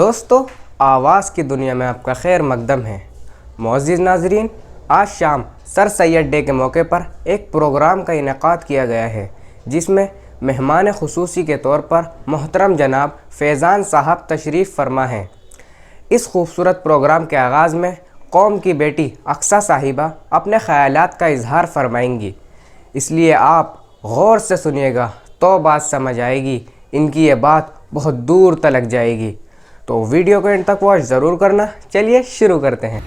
दोस्तों, आवाज़ की दुनिया में आपका खैर मकदम है। मुअज़्ज़िज़ नाज़रीन, आज शाम सर सैयद डे के मौके पर एक प्रोग्राम का इनेकाद किया गया है, जिसमें मेहमान खुसूसी के तौर पर मोहतरम जनाब फैज़ान साहब तशरीफ़ फरमा हैं। इस खूबसूरत प्रोग्राम के आगाज़ में कौम की बेटी अक्सा साहिबा अपने ख़यालात का इजहार फरमाएंगी, इसलिए आप गौर से सुनिएगा तो बात समझ आएगी। इनकी ये बात बहुत दूर तलक जाएगी, तो वीडियो को एंड तक वॉच ज़रूर करना। चलिए शुरू करते हैं।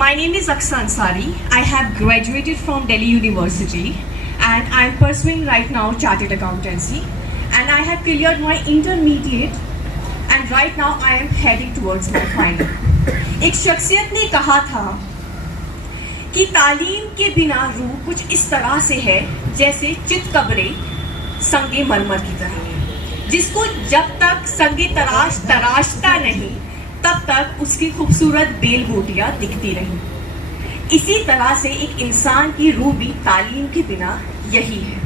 My name is Aksa Ansari. I have graduated from Delhi University and I am pursuing right now Chartered Accountancy, and I have cleared my intermediate and right now I am heading towards my final. एक शख्सियत ने कहा था कि तालीम के बिना रूह कुछ इस तरह से है जैसे चितकबरे संगे मरमर की तरह, जिसको जब तक संगे तराश तराशता नहीं तब तक उसकी खूबसूरत बेल बूटियां दिखती रही। इसी तरह से एक इंसान की रूह भी तालीम के बिना यही है।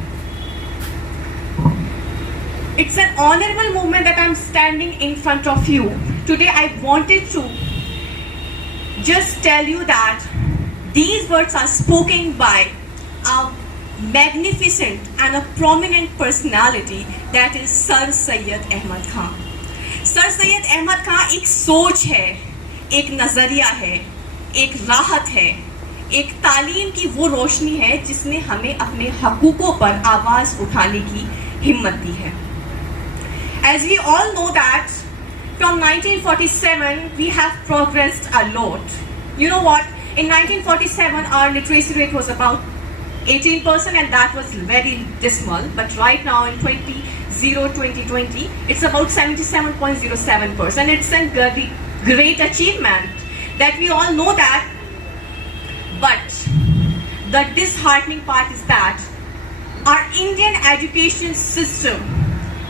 It's an honorable moment that I'm standing in front of you. Today I wanted to just tell you that these words are spoken by a magnificent and a prominent personality, that is Sir Syed Ahmad Khan. Sir Syed Ahmad Khan एक सोच है, एक नज़रिया है, एक राहत है, एक तालीम की वो रोशनी है जिसने हमें अपने हकूकों पर आवाज़ उठाने की हिम्मत दी है। As we all know that from 1947 we have progressed a lot. You know what? In 1947 our literacy rate was about 18% and that was very dismal, but right now in 2020 it's about 77.07%. It's a great achievement that we all know that, but the disheartening part is that our Indian education system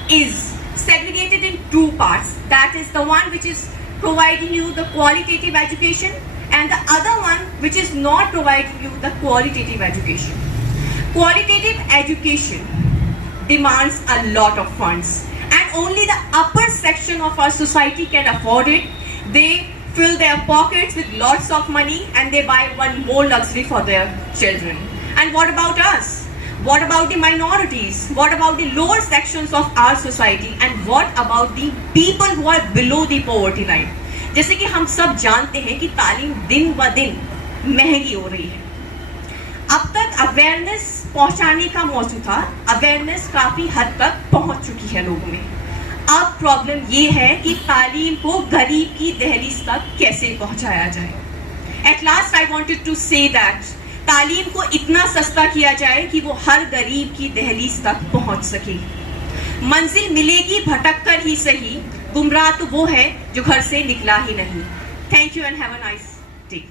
is segregated in two parts. That is the one which is providing you the qualitative education and the other one which is not providing you the qualitative education. Qualitative education demands a lot of funds and only the upper section of our society can afford it. They fill their pockets with lots of money and they buy one more luxury for their children. And what about us? What about the minorities? What about the lower sections of our society? And what about the people who are below the poverty line? जैसे कि हम सब जानते हैं कि तालीम दिन ब दिन महंगी हो रही है। अब तक अवेयरनेस पहुंचाने का मौजूद था, अवेयरनेस काफी हद तक पहुंच चुकी है लोगों में। अब प्रॉब्लम ये है कि तालीम को गरीब की दहलीज तक कैसे पहुंचाया जाए। At last I wanted to say that तालीम को इतना सस्ता किया जाए कि वो हर गरीब की दहलीज तक पहुंच सके। मंजिल मिलेगी भटक कर ही सही, गुमराह तो वो है जो घर से निकला ही नहीं। Thank you and have a nice day.